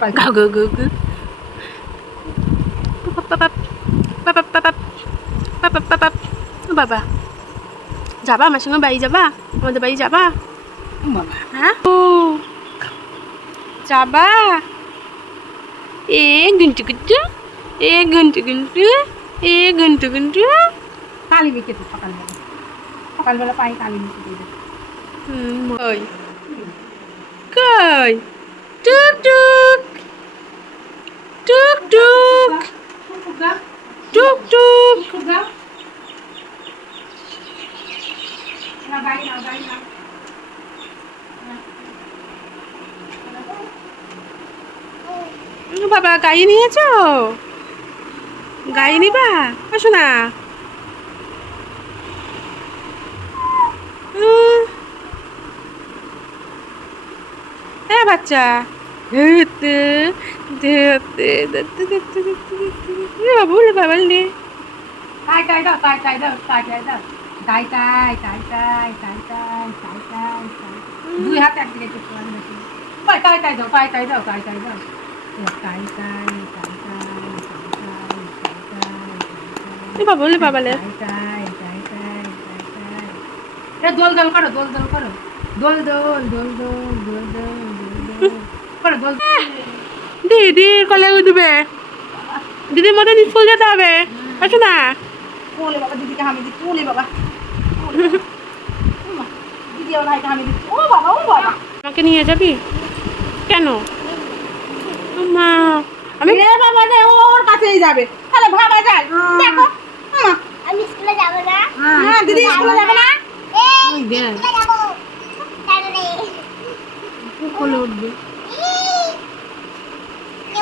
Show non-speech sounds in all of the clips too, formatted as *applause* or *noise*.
Pagagugu. Papap. Papap papap. Papap papap. Baba. Jaba masih ngebayi jaba. Mau ada bayi jaba. Mama. Hah? Uh. Oh. Jaba. Eh, guntu guntu. Eh, guntu guntu. Eh, guntu guntu. Kali bikin pakan, bala. Pakal bala pai kali bikin. Hmm, koi, Koi. Duduk. টুক টুক টুক বাবা গাই নিয়েছ? গাই নিবা? আসো না হ্যাঁ বাচ্চা। ধুতে বাবুল নে তাই তাই দাও তাই তাই দাও তাই তাই দাও তাই তাই তাই তাই তাই তাই তাই তাই দুই হাত একদিকে একটু সমান বেশি তাই তাই তাই দাও তাই তাই দাও তাই তাই দাও তাই তাই তাই তাই বাবুল বাবালে তাই তাই তাই তাই তাই দোল দোল করো দোল দোল করো দোল দোল দোল দোল দোল দোল দোল করো দোল দিদির কলে উঠবে। দিদির মতো স্কুল যেতে হবে। আসো না। কোলে বাবা দিদিকে হামি দিচ্ছি কোলে বাবা। দিদি আমার ভাইকে হামি দিচ্ছি ও বাবা ও বাবা। আমাকে নিয়ে যাবি? কেন? মা আমি রে বাবা রে ও ওর কাছেই যাবে। তাহলে ভাবা যায়। দেখো আমি স্কুলে যাব না। হ্যাঁ দিদি স্কুলে যাবে না? এই স্কুলে যাব। তাহলে কোলে উঠবে।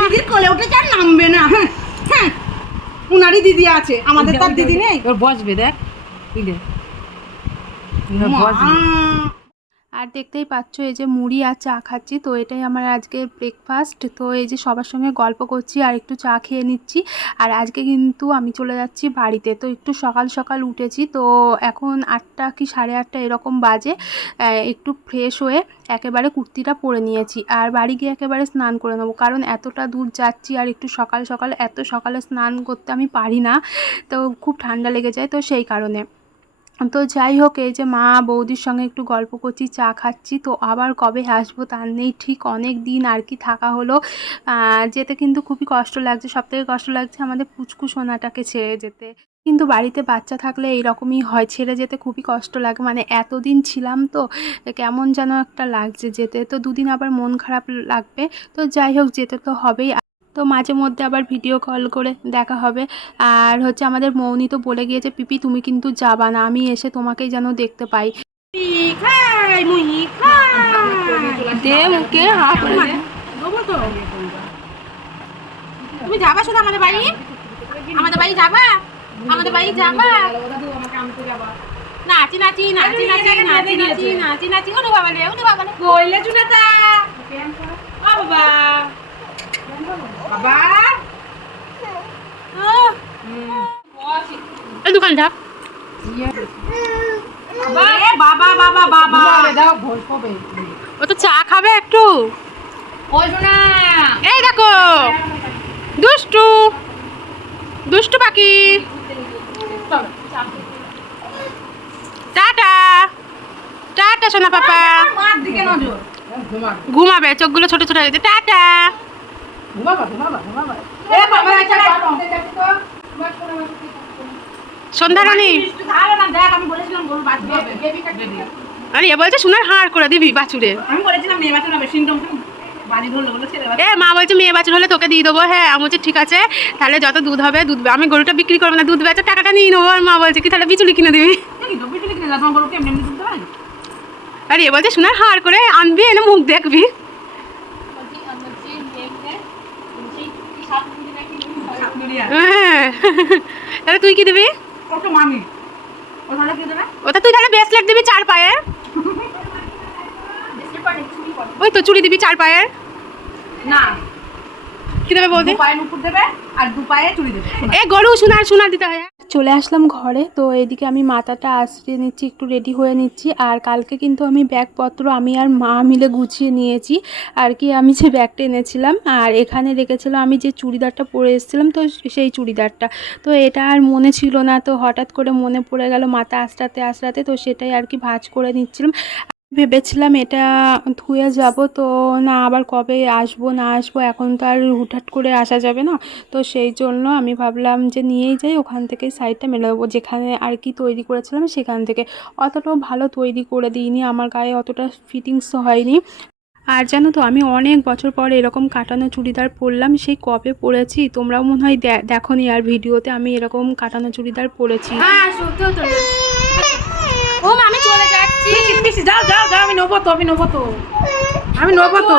দিদির কোলে আর নামবে না? হ্যাঁ হ্যাঁ। উনারই দিদি আছে আমাদের তার দিদি নেই। ওর বসবে দেখ। আর দেখতেই পাচ্ছ এই যে মুড়ি আর চা খাচ্ছি। তো এটাই আমার আজকে ব্রেকফাস্ট তো এই যে সবার সঙ্গে গল্প করছি আর একটু চা খেয়ে নিচ্ছি। আর আজকে কিন্তু আমি চলে যাচ্ছি বাড়িতে। তো একটু সকাল সকাল উঠেছি। তো এখন আটটা কি সাড়ে আটটা এরকম বাজে। একটু ফ্রেশ হয়ে একেবারে কুর্তিটা পরে নিয়েছি। আর বাড়ি গিয়ে একেবারে স্নান করে নেব। কারণ এতটা দূর যাচ্ছি আর একটু সকাল সকাল, এত সকালে স্নান করতে আমি পারি না। তো খুব ঠান্ডা লেগে যায়। তো সেই কারণে। তো যাই হোক, এই যে মা বৌদির সঙ্গে একটু গল্প করছি, চা খাচ্ছি, তো আবার কবে আসব তার নেই। ঠিক অনেক দিন আর কি থাকা হলো। যেতে কিন্তু খুবই কষ্ট লাগছে সব থেকে কষ্ট লাগছে আমাদের পুচকু সোনাটাকে ছেড়ে যেতে। কিন্তু বাড়িতে বাচ্চা থাকলে এইরকমই হয়, ছেড়ে যেতে খুবই কষ্ট লাগে। মানে এতদিন ছিলাম তো, কেমন যেন একটা লাগছে যেতে। তো দুদিন আবার মন খারাপ লাগবে। তো যাই হোক, যেতে তো হবেই। তো মাঝে মধ্যে আবার ভিডিও কল করে দেখা হবে। আর হচ্ছে আমাদের মৌনি তো বলে গিয়েছে পিপি তুমি কিন্তু যাবা না আমি এসে তোমাকেই যেন দেখতে পাই। দে মুখে তুমি যাবা শুধু আমাদের বাড়ি? আমাদের বাড়ি যাবা? আমাদের বাড়ি যাবা? নাচি নাচি নাচি নাচি নাচি নাচি নাচি নাচি ওরে বাবা রে ওরে বাবা রে। কইলে জুনাতা। ও বাবা। এই দোকান ঢাক। বাবা এ বাবা বাবা বাবা। দাও ভোর কবে? ও তো চা খাবে একটু। এই দেখো দুষ্টু। দুষ্টু পাখি। টাটা। টাটা সোনা পাপা। মার দিকে নজর। ঘুমাবে চোখগুলো ছোট ছোট হয়ে গেছে। টাটা। আচ্ছা আরে, এ বলছে করে দিবি বাছুরে। এ, মা বলছে মেয়ে বাছুর হলে তোকে দিয়ে দেবো। হ্যাঁ আমি বলছি, ঠিক আছে, তাহলে যত দুধ হবে, দুধ আমি গরুটা বিক্রি করব না, দুধ বেচার টাকাটা নিয়ে নেব। আর মা বলছে কি, তাহলে বিচুলি কিনে দিবি। আর, এ বলছে সোনার হার করে আনবি, এনে মুখ দেখবি। হ্যাঁ। তাহলে তুই কি দিবি? ওটা তুই তাহলে ব্রেসলেট দিবি চার পায়ের ওই তো চুড়ি দিবি চার পায়ের না। কি দেবে বলতে পায়ের উপর দেবে আর দু পায়ে চুড়ি দেবে। এ গরু সোনার সোনার দিতে হয়। চলে আসলাম ঘরে। তো এদিকে আমি মাথাটা আশ্রিয়ে নিচ্ছি, একটু রেডি হয়ে নিচ্ছি। আর কালকে কিন্তু আমি ব্যাগপত্র আমি আর মা মিলে গুছিয়ে নিয়েছি। আর কি আমি যে ব্যাগটা এনেছিলাম, আর এখানে রেখেছিলাম আমি যে চুড়িদারটা পরে এসেছিলাম, তো সেই চুড়িদারটা। তো এটা আর মনে ছিল না, তো হঠাৎ করে মনে পড়ে গেল মাথা আঁচড়াতে আঁচড়াতে তো সেটাই আর কি ভাঁজ করে নিচ্ছিলাম। ভেবেছিলাম এটা ধুয়ে যাব, তো না আবার কবে আসব, না আসব, এখন তো আর হুটহাট করে আসা যাবে না। তো সেই জন্য আমি ভাবলাম যে নিয়েই যাই, ওখান থেকে সাইডটা মেলে দেবো যেখানে আর কি তৈরি করেছিলাম সেখান থেকে। অতটাও ভালো তৈরি করে দিইনি, আমার গায়ে অতটা ফিটিংস হয়নি। আর জানো তো, আমি অনেক বছর পরে এরকম কাটানো চুড়িদার পরলাম, সেই কবে পরেছি? তোমরাও মনে হয় দেখো আর ভিডিওতে আমি এরকম কাটানো চুড়িদার পরেছি। ও আমি চলে যাচ্ছি। পিসি পিসি? যাও যাও যাও আমি নেব তো আমি নেব তো। আমি নেব তো।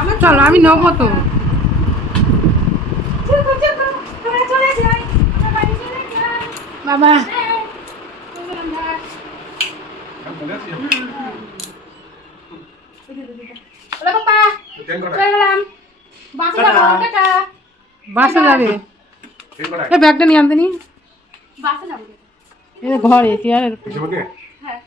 আমার চল আমি নেব তো। বাবা। বাসে যাব ব্যাগটা নিয়ে আনতে নি। বাসে যাব। এই ঘরে চেয়ারের হ্যাঁ হ্যাঁ?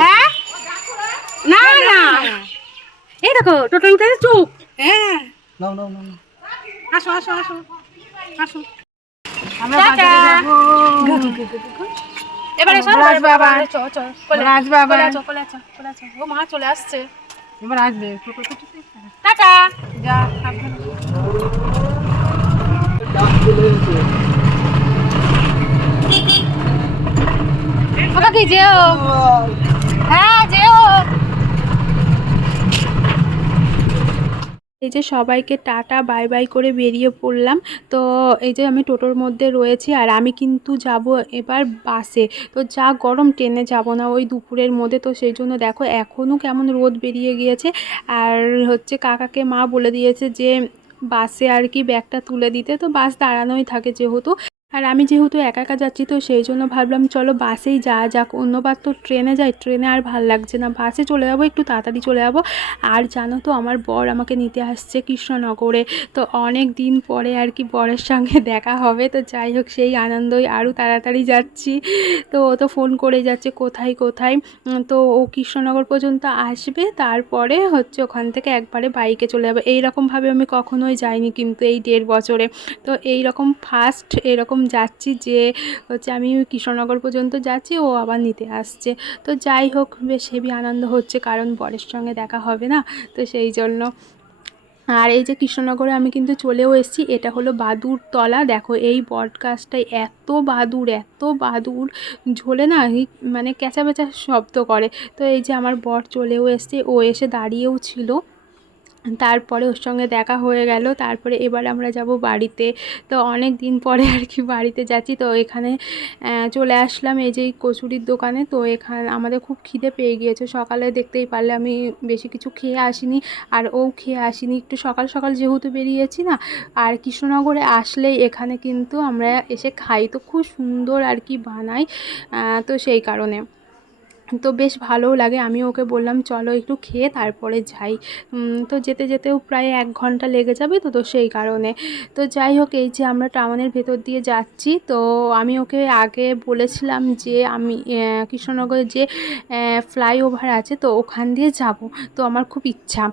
হ্যাঁ? না না। এই দেখো টোটো উঠে চুপ। হ্যাঁ। নাও নাও নাও। আসো আসো আসো আসো। এবারে। চ চ আসবে আবার চলে আছো চলে আছো ও মা চলে আসছে। এবার আসবে। টোটো। যা ওকে যেও হ্যাঁ যেও এই যে সবাইকে টাটা, বাই বাই করে বেরিয়ে পড়লাম। তো এই যে আমি টোটোর মধ্যে রয়েছি আর আমি কিন্তু যাব এবার বাসে। তো যা গরম, ট্রেনে যাব না ওই দুপুরের মধ্যে। তো সেই জন্য দেখো এখনও কেমন রোদ বেরিয়ে গিয়েছে। আর হচ্ছে কাকাকে মা বলে দিয়েছে যে বাসে আর কি ব্যাগটা তুলে দিতে। তো বাস দাঁড়ানোই থাকে যেহেতু। আর আমি যেহেতু একা একা যাচ্ছি, তো সেই জন্য ভাবলাম চলো বাসেই যাওয়া যাক। অন্যবার তো ট্রেনে যাই, ট্রেনে আর ভালো লাগছে না। বাসে চলে যাব, একটু তাড়াতাড়ি চলে যাব। আর জানো তো, আমার বর আমাকে নিতে আসছে কৃষ্ণনগরে। তো অনেক দিন পরে আর কি বরের সঙ্গে *laughs* দেখা হবে। তো যাই হোক, সেই আনন্দই আরও তাড়াতাড়ি যাচ্ছি। তো ও তো ফোন করে যাচ্ছে, কোথায় কোথায়? তো ও কৃষ্ণনগর পর্যন্ত আসবে। তারপরে হচ্ছে ওখান থেকে একবারে বাইকে চলে যাবে। এইরকমভাবে আমি কখনোই যাইনি কিন্তু এই দেড় বছরে। তো এই রকম ফার্স্ট এরকম যাচ্ছি যে হচ্ছে আমি কৃষ্ণনগর পর্যন্ত যাচ্ছি, ও আবার নিতে আসছে। তো যাই হোক, বেশ হেবি আনন্দ হচ্ছে, কারণ বরের সঙ্গে দেখা হবে না, তো সেই জন্য। আর এই যে কৃষ্ণনগরে আমি কিন্তু চলেও এসেছি, এটা হলো বাদুর তলা। দেখো, এই বট গাছটায় এত বাদুর এত বাদুর ঝোলে না মানে ক্যাচা বেচা শব্দ করে। তো এই যে আমার বর চলেও এসছে, ও এসে দাঁড়িয়েও ছিল। তারপরে ওর সঙ্গে দেখা হয়ে গেল। তারপরে এবার আমরা যাব বাড়িতে। তো অনেক দিন পরে আর কি বাড়িতে যাচ্ছি। তো এখানে চলে আসলাম এই যে কচুরির দোকানে। তো এখানে, আমাদের খুব খিদে পেয়ে গিয়েছে। সকালে দেখতেই পারলে আমি বেশি কিছু খেয়ে আসিনি। আর ও খেয়ে আসিনি। একটু সকাল সকাল যেহেতু বেরিয়েছি না, আর কৃষ্ণনগরে আসলেই এখানে কিন্তু আমরা এসে খাই। তো খুব সুন্দর আর কি বানাই তো সেই কারণে। তো বেশ ভালোও লাগে। আমি ওকে বললাম, চলো একটু খেয়ে তারপরে যাই। তো যেতে যেতেও প্রায় এক ঘণ্টা লেগে যাবে তো তো সেই কারণে। তো যাই হোক, এই যে আমরা টাউনের ভেতর দিয়ে যাচ্ছি, তো আমি ওকে আগে বলেছিলাম যে আমি কৃষ্ণনগরে যে ফ্লাইওভার আছে, তো ওখান দিয়ে যাব। তো আমার খুব ইচ্ছা।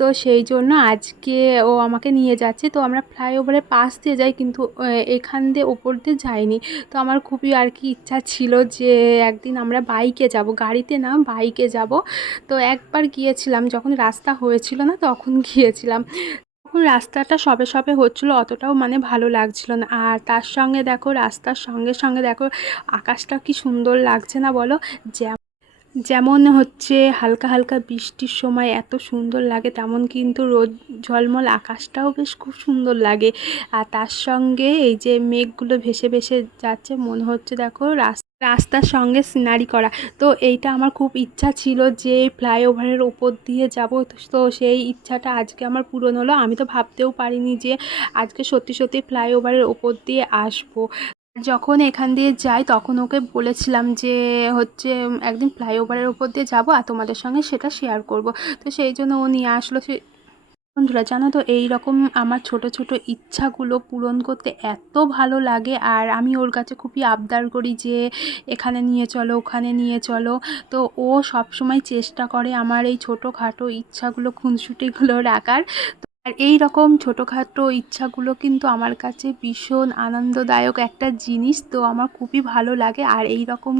তো সেই জন্য আজকে ও আমাকে নিয়ে যাচ্ছে। তো আমরা ফ্লাইওভারের পাশ দিয়ে যাই, কিন্তু এখান দিয়ে ওপর দিয়ে যাইনি। তো আমার খুবই আর কি ইচ্ছা ছিল যে একদিন আমরা বাইকে যাব। গাড়িতে না, বাইকে যাব। তো একবার গিয়েছিলাম, যখন রাস্তা হয়েছিল না, তখন গিয়েছিলাম। তখন রাস্তাটা সবে সবে হচ্ছিল, অতটাও মানে ভালো লাগছিল না। আর তার সঙ্গে দেখো, রাস্তার সঙ্গে সঙ্গে দেখো, আকাশটা কি সুন্দর লাগছে না বলো? যেমন যেমন হচ্ছে হালকা হালকা বৃষ্টির সময় এত সুন্দর লাগে, তেমন কিন্তু রোদ ঝলমল আকাশটাও বেশ খুব সুন্দর লাগে। আর তার সঙ্গে এই যে মেঘগুলো ভেসে ভেসে যাচ্ছে, মনে হচ্ছে দেখো রাস- রাস্তার সঙ্গে সিনারি করা। তো এইটা আমার খুব ইচ্ছা ছিল যে ফ্লাইওভারের ওপর দিয়ে যাব। তো সেই ইচ্ছাটা আজকে আমার পূরণ হলো। আমি তো ভাবতেও পারিনি যে আজকে সত্যি সত্যি ফ্লাইওভারের ওপর দিয়ে আসব। যখন এখান দিয়ে যাই, তখন ওকে বলেছিলাম যে হচ্ছে একদিন ফ্লাইওভারের ওপর দিয়ে যাব আর তোমাদের সঙ্গে সেটা শেয়ার করব। তো সেই জন্য ও নিয়ে আসলো। সে বন্ধুরা, জানো তো এই রকম আমার ছোট ছোট ইচ্ছাগুলো পূরণ করতে এত ভালো লাগে। আর আমি ওর কাছে খুবই আবদার করি যে, এখানে নিয়ে চলো, ওখানে নিয়ে চলো। তো ও সব সময় চেষ্টা করে আমার এই ছোটোখাটো ইচ্ছাগুলো, খুনসুটিগুলো রাখার। আর এই রকম ছোটোখাটো ইচ্ছাগুলো কিন্তু আমার কাছে ভীষণ আনন্দদায়ক একটা জিনিস। তো আমার খুবই ভালো লাগে। আর এই রকম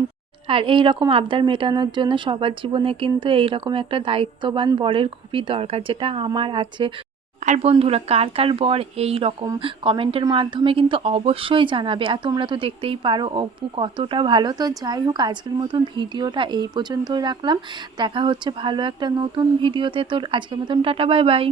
আর এই রকম আবদার মেটানোর জন্য সবার জীবনে কিন্তু এই রকম একটা দায়িত্ববান বরের খুবই দরকার, যেটা আমার আছে। আর বন্ধুরা, কার কার বর এই রকম? কমেন্টের মাধ্যমে কিন্তু অবশ্যই জানাবে। আর তোমরা তো দেখতেই পারো, অপু কতটা ভালো। তো যাই হোক, আজকের মতন ভিডিওটা এই পর্যন্তই রাখলাম। দেখা হচ্ছে ভালো একটা নতুন ভিডিওতে। তোর আজকের মতন টাটা বাই বাই